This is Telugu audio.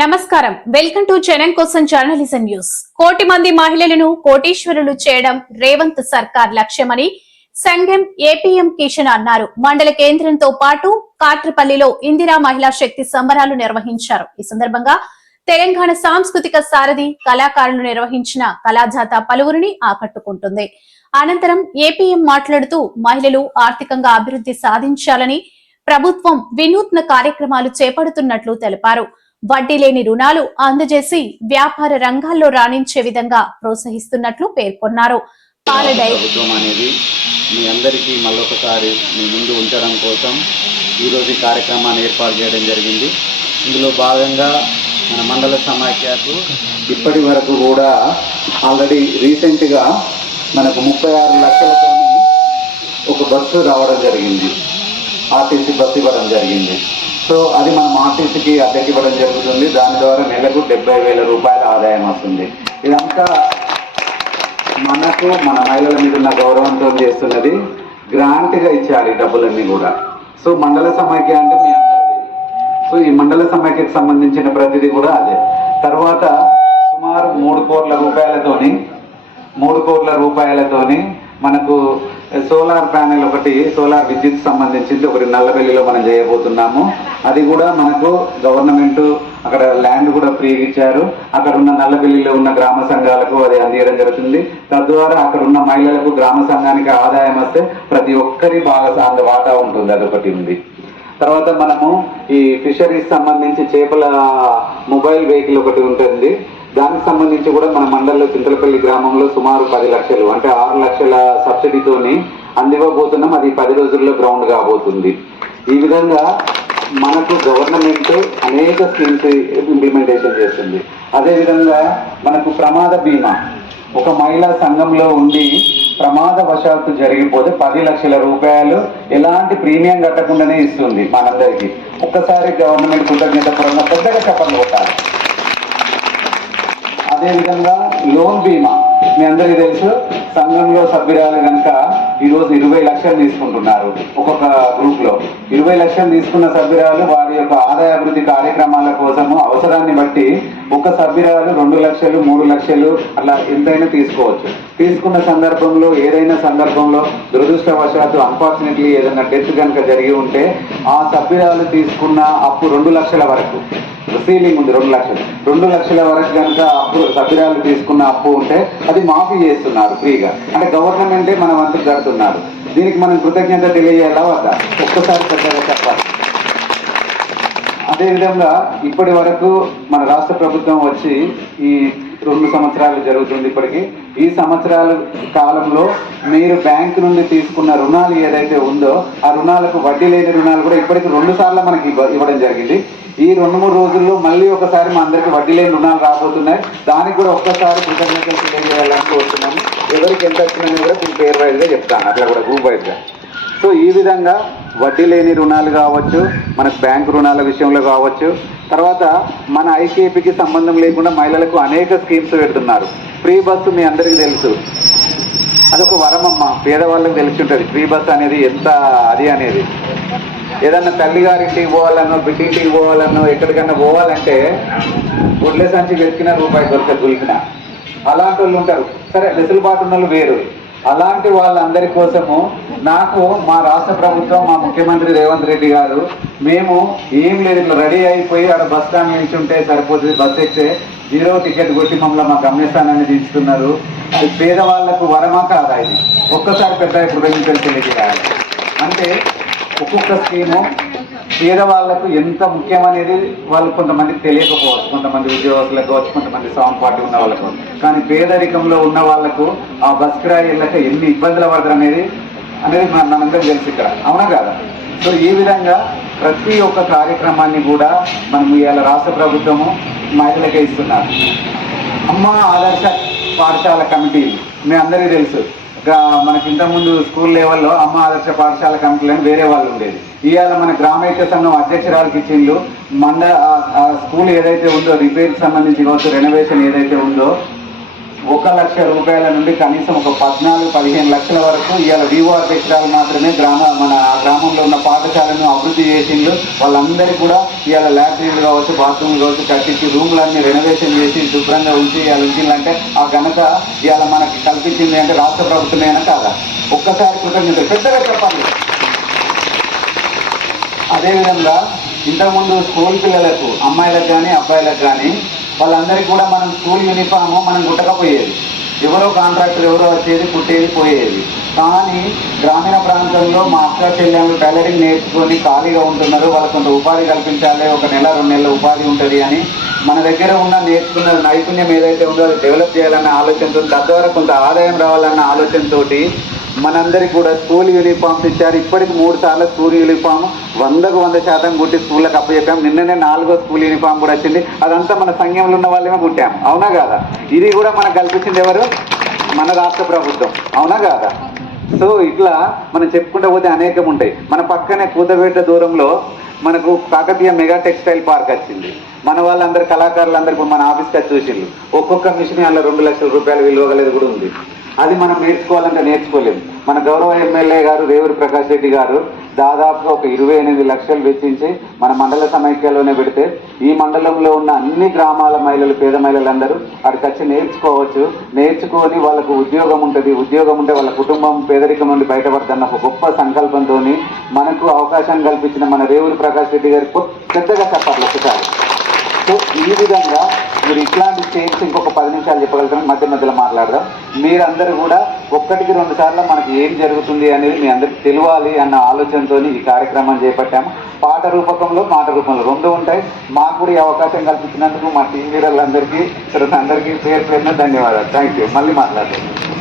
నమస్కారం. వెల్కమ్ టు జనం కోసం జర్నలిజం న్యూస్. కోటి మంది మహిళలను కోటీశ్వరులు చేయడం రేవంత్ సర్కార్ లక్ష్యమని సంఘం ఏపీఎం కిషన్ అన్నారు. మండల కేంద్రంతో పాటు కాట్రపల్లిలో ఇందిరా మహిళా శక్తి సంబరాలు నిర్వహించారు. ఈ సందర్భంగా తెలంగాణ సాంస్కృతిక సారథి కళాకారులు నిర్వహించిన కళాజాత పలువురిని ఆకట్టుకుంటుంది. అనంతరం ఏపీఎం మాట్లాడుతూ మహిళలు ఆర్థికంగా అభివృద్ధి సాధించాలని ప్రభుత్వం వినూత్న కార్యక్రమాలు చేపడుతున్నట్లు తెలిపారు. వడ్డీ లేని రుణాలు అందజేసి వ్యాపార రంగాల్లో రాణించే విధంగా ప్రోత్సహిస్తున్నట్లు పేర్కొన్నారు. ప్రభుత్వం అనేది మీ అందరికీ మళ్ళొకసారి మీ ముందు ఉంచడం కోసం ఈరోజు ఈ కార్యక్రమాన్ని ఏర్పాటు చేయడం జరిగింది. ఇందులో భాగంగా మన మండల సమాఖ్యకు ఇప్పటి వరకు కూడా ఆల్రెడీ రీసెంట్గా మనకు ముప్పై ఆరు లక్షలతో ఒక బస్సు రావడం జరిగింది. ఆర్టీసీ బస్సు ఇవ్వడం జరిగింది. సో అది మనం ఆర్టీసీకి అద్దెకి ఇవ్వడం జరుగుతుంది. దాని ద్వారా నెలకు డెబ్బై వేల రూపాయల ఆదాయం వస్తుంది. ఇదంతా మనకు మన మహిళల మీద ఉన్న గౌరవంతో చేస్తున్నది. గ్రాంట్గా ఇచ్చారు ఈ డబ్బులన్నీ కూడా. సో మండల సమైక్య అంటే మీ అందరిది. సో ఈ మండల సమైక్యకు సంబంధించిన ప్రతిదీ కూడా అదే. తర్వాత సుమారు మూడు కోట్ల రూపాయలతోని మూడు కోట్ల రూపాయలతోని మనకు సోలార్ ప్యానెల్ ఒకటి సోలార్ విద్యుత్ సంబంధించింది ఒకటి నల్లబెల్లిలో మనం చేయబోతున్నాము. అది కూడా మనకు గవర్నమెంట్ అక్కడ ల్యాండ్ కూడా ఫ్రీగా ఇచ్చారు. అక్కడ ఉన్న నల్లబెల్లిలో ఉన్న గ్రామ సంఘాలకు అది అందియడం జరుగుతుంది. తద్వారా అక్కడ ఉన్న మహిళలకు గ్రామ సంఘానికి ఆదాయం వస్తే ప్రతి ఒక్కరి బాగా వాటా ఉంటుంది అదొకటి ఉంది. తర్వాత మనము ఈ ఫిషరీస్ సంబంధించి చేపల మొబైల్ వెహికల్ ఒకటి ఉంటుంది. దానికి సంబంధించి కూడా మన మండలంలో చింతలపల్లి గ్రామంలో సుమారు పది లక్షలు అంటే ఆరు లక్షల సబ్సిడీతోని అందివ్వబోతున్నాం. అది పది రోజుల్లో గ్రౌండ్ కాబోతుంది. ఈ విధంగా మనకు గవర్నమెంట్ అనేక స్కీమ్స్ ఇంప్లిమెంటేషన్ చేస్తుంది. అదేవిధంగా మనకు ప్రమాద బీమా. ఒక మహిళా సంఘంలో ఉండి ప్రమాదవశాత్తు జరిగిపోతే పది లక్షల రూపాయలు ఎలాంటి ప్రీమియం కట్టకుండానే ఇస్తుంది మనందరికీ. ఒక్కసారి గవర్నమెంట్ కృతజ్ఞత పరంగా పెద్దగా చెప్పండి కొట్టాలి అదేవిధంగా లోన్ బీమా. మీ అందరికీ తెలుసు సంఘంలో సభ్యురాలు కనుక ఈరోజు ఇరవై లక్షలు తీసుకుంటున్నారు ఒక్కొక్క గ్రూప్లో ఇరవై లక్షలు తీసుకున్న సభ్యురాలు వారి యొక్క ఆదాయ అభివృద్ధి కార్యక్రమాల కోసము అవసరాన్ని బట్టి ఒక సభ్యురాలు రెండు లక్షలు మూడు లక్షలు అలా ఎంతైనా తీసుకోవచ్చు. తీసుకున్న సందర్భంలో ఏదైనా సందర్భంలో దురదృష్టవశాత్తు అన్ఫార్చునేట్లీ ఏదైనా డెత్ కనుక జరిగి ఉంటే ఆ సభ్యురాలు తీసుకున్న అప్పు రెండు లక్షల వరకు. సీలింగ్ ఉంది రెండు లక్షలు. రెండు లక్షల వరకు కనుక అప్పు సభ్యురాలు తీసుకున్న అప్పు ఉంటే అది మాఫీ చేస్తున్నారు ఫ్రీగా. అంటే గవర్నమెంటే మన వంతు కడుతున్నారు. దీనికి మనం కృతజ్ఞత తెలియజేయాలా వద్దా? ఒక్కసారి పెద్దగా చెప్పాలి. అదేవిధంగా ఇప్పటి వరకు మన రాష్ట్ర ప్రభుత్వం వచ్చి ఈ రెండు సంవత్సరాలు జరుగుతుంది ఇప్పటికి. ఈ సంవత్సరాల కాలంలో మీరు బ్యాంకు నుండి తీసుకున్న రుణాలు ఏదైతే ఉందో ఆ రుణాలకు వడ్డీ లేని రుణాలు కూడా ఇప్పటికి రెండు సార్లు మనకి ఇవ్వ- ఇవ్వడం జరిగింది. ఈ రెండు మూడు రోజుల్లో మళ్ళీ ఒకసారి మా అందరికి వడ్డీ లేని రుణాలు రాబోతున్నాయి. దానికి కూడా ఒక్కసారి కృతజ్ఞతలు తెలియజేయాలని కోరుతున్నాము ఎవరికి ఎంత వచ్చిందని కూడా నేను పేరు వైజ్గా చెప్తాను. అట్లా కూడా గ్రూప్ వైజ్గా. సో ఈ విధంగా వడ్డీ లేని రుణాలు కావచ్చు మనకు బ్యాంకు రుణాల విషయంలో కావచ్చు తర్వాత మన ఐకేపీకి సంబంధం లేకుండా మహిళలకు అనేక స్కీమ్స్ పెడుతున్నారు. ఫ్రీ బస్సు మీ అందరికీ తెలుసు. అదొక వరమమ్మ పేదవాళ్ళకి తెలిసి ఉంటుంది. ఫ్రీ బస్ అనేది ఎంత అది అనేది. ఏదన్నా తల్లిగారింటికి పోవాలన్నో బిడ్డింటికి పోవాలన్నో ఎక్కడికన్నా పోవాలంటే గుడ్లే సంచి వెతికిన రూపాయి దొరకదు గులికిన. అలాంటి వాళ్ళు ఉంటారు. సరే వెసులుబాటు ఉన్న వాళ్ళు వేరు. అలాంటి వాళ్ళందరి కోసము నాకు మా రాష్ట్ర ప్రభుత్వం మా ముఖ్యమంత్రి రేవంత్ రెడ్డి గారు మేము ఏం లేదు ఇట్లా రెడీ అయిపోయి అక్కడ బస్ స్టాండ్ నుంచి ఉంటే సరిపోతుంది బస్ ఎక్కితే జీరో టికెట్ కొట్టి మమ్మల్ని మా గమ్యస్థానాన్ని దించుతున్నారు. అది పేదవాళ్ళకు వరమా కాదా ఇది? ఒక్కసారి పెద్ద ఇప్పుడు తెలియజేయాలి. అంటే ఒక్కొక్క స్కీము పేదవాళ్ళకు ఎంత ముఖ్యమనేది వాళ్ళు కొంతమందికి తెలియకపోవచ్చు. కొంతమంది ఉద్యోగస్తులకు కావచ్చు కొంతమంది సాంగ్ పార్టీ ఉన్న వాళ్ళకు కానీ పేదరికంలో ఉన్న వాళ్ళకు ఆ బస్ కిరాయి ఎన్ని ఇబ్బందులు పడతారు అనేది అనేది మన మనందరం తెలుసు ఇక్కడ. అవునా కాదా? సో ఈ విధంగా ప్రతి ఒక్క కార్యక్రమాన్ని కూడా మనం ఇవాళ రాష్ట్ర ప్రభుత్వము మహిళలకే ఇస్తున్నారు. అమ్మ ఆదర్శ పాఠశాల కమిటీ మీ అందరికీ తెలుసు. మనకి ఇంతకుముందు స్కూల్ లెవెల్లో అమ్మ ఆదర్శ పాఠశాల కమిటీలు అని వేరే వాళ్ళు ఉండేది. ఇవాళ మన గ్రామైక్య సంఘం అధ్యక్షురాలకి ఇచ్చిండ్రు. మండ స్కూల్ ఏదైతే ఉందో రిపేర్కి సంబంధించి కావచ్చు రెనోవేషన్ ఏదైతే ఉందో ఒక లక్ష రూపాయల నుండి కనీసం ఒక పద్నాలుగు పదిహేను లక్షల వరకు ఇవాళ వివో అధ్యక్షురాలు మాత్రమే గ్రామ మన గ్రామంలో ఉన్న పాఠశాలను అభివృద్ధి చేసిండ్రు. వాళ్ళందరికీ కూడా ఇవాళ ల్యాట్రిన్లు కావచ్చు బాత్రూమ్లు కావచ్చు కట్టించి రూమ్లన్నీ రెనోవేషన్ చేసి శుభ్రంగా ఉంచి ఇవాళ ఉంచిందంటే ఆ ఘనత ఇవాళ మనకి కల్పించింది అంటే రాష్ట్ర ప్రభుత్వమేనా కాదా? ఒక్కసారి కృతజ్ఞత పెద్దగా చెప్పాలి. అదేవిధంగా ఇంతకుముందు స్కూల్ పిల్లలకు అమ్మాయిలకు కానీ అబ్బాయిలకు కానీ వాళ్ళందరికీ కూడా మనం స్కూల్ యూనిఫామ్ మనం కుట్టకపోయేది. ఎవరో కాంట్రాక్టర్ ఎవరో వచ్చేది కుట్టేది పోయేది. కానీ గ్రామీణ ప్రాంతంలో మా అక్క చెల్లెళ్ళు టైలరింగ్ నేర్చుకొని ఖాళీగా ఉంటున్నారు. వాళ్ళకి కొంత ఉపాధి కల్పించాలి. ఒక నెల రెండు నెలల ఉపాధి ఉంటుంది అని మన దగ్గర ఉన్న నేర్చుకున్న నైపుణ్యం ఏదైతే ఉందో అది డెవలప్ చేయాలన్న ఆలోచనతో తద్వారా కొంత ఆదాయం రావాలన్న ఆలోచనతోటి మనందరికీ కూడా స్కూల్ యూనిఫామ్స్ ఇచ్చారు. ఇప్పటికి మూడు సార్లు స్కూల్ యూనిఫామ్ వందకు వంద శాతం కుట్టి స్కూళ్ళకి అప్పచెప్పాం నిన్ననే నాలుగో స్కూల్ యూనిఫామ్ కూడా వచ్చింది. అదంతా మన సంఘంలో ఉన్న వాళ్ళమే కుట్టాం. అవునా కాదా? ఇది కూడా మనకు కల్పించింది ఎవరు? మన రాష్ట్ర ప్రభుత్వం. అవునా కాదా? సో ఇట్లా మనం చెప్పుకుంటూ పోతే అనేకం ఉంటాయి. మన పక్కనే కూతబేట దూరంలో మనకు కాకతీయ మెగా టెక్స్టైల్ పార్క్ వచ్చింది. మన వాళ్ళందరూ కళాకారులందరూ ఇప్పుడు మన ఆఫీస్కి వచ్చి చూసిండ్రు ఒక్కొక్క మిషన్ అందులో రెండు లక్షల రూపాయలు విలువ కూడా ఉంది. అది మనం నేర్చుకోవాలంటే నేర్చుకోలేము మన గౌరవ ఎమ్మెల్యే గారు రేవూరి ప్రకాష్ రెడ్డి గారు దాదాపుగా ఒక ఇరవై ఎనిమిది లక్షలు వెచ్చించి మన మండల సమైక్యలోనే పెడితే ఈ మండలంలో ఉన్న అన్ని గ్రామాల మహిళలు పేద మహిళలందరూ అక్కడికి వచ్చి నేర్చుకోవచ్చు. నేర్చుకొని వాళ్ళకు ఉద్యోగం ఉంటుంది. ఉద్యోగం ఉంటే వాళ్ళ కుటుంబం పేదరికం నుండి బయటపడుతున్న ఒక గొప్ప సంకల్పంతో మనకు అవకాశం కల్పించిన మన రేవూరి ప్రకాష్ రెడ్డి గారికి పెద్దగా చెప్పాలి ఒకసారి. సో ఈ విధంగా మీరు ఇట్లాంటి స్టేట్స్ ఇంకొక పది నిమిషాలు చెప్పగలుగుతాం మధ్య మధ్యలో మాట్లాడదాం. మీరందరూ కూడా ఒక్కటికి రెండు సార్లు మనకి ఏం జరుగుతుంది అనేది మీ అందరికి తెలియాలి అన్న ఆలోచనతో ఈ కార్యక్రమం చేపట్టాము. పాట రూపకంలో మాట రూపంలో రెండు ఉంటాయి. మాకు కూడా ఈ అవకాశం కల్పించినందుకు మా టీం లీడర్లందరికీ అందరికీ పేరు పేరున ధన్యవాదాలు. థ్యాంక్ యూ మళ్ళీ మాట్లాడతాం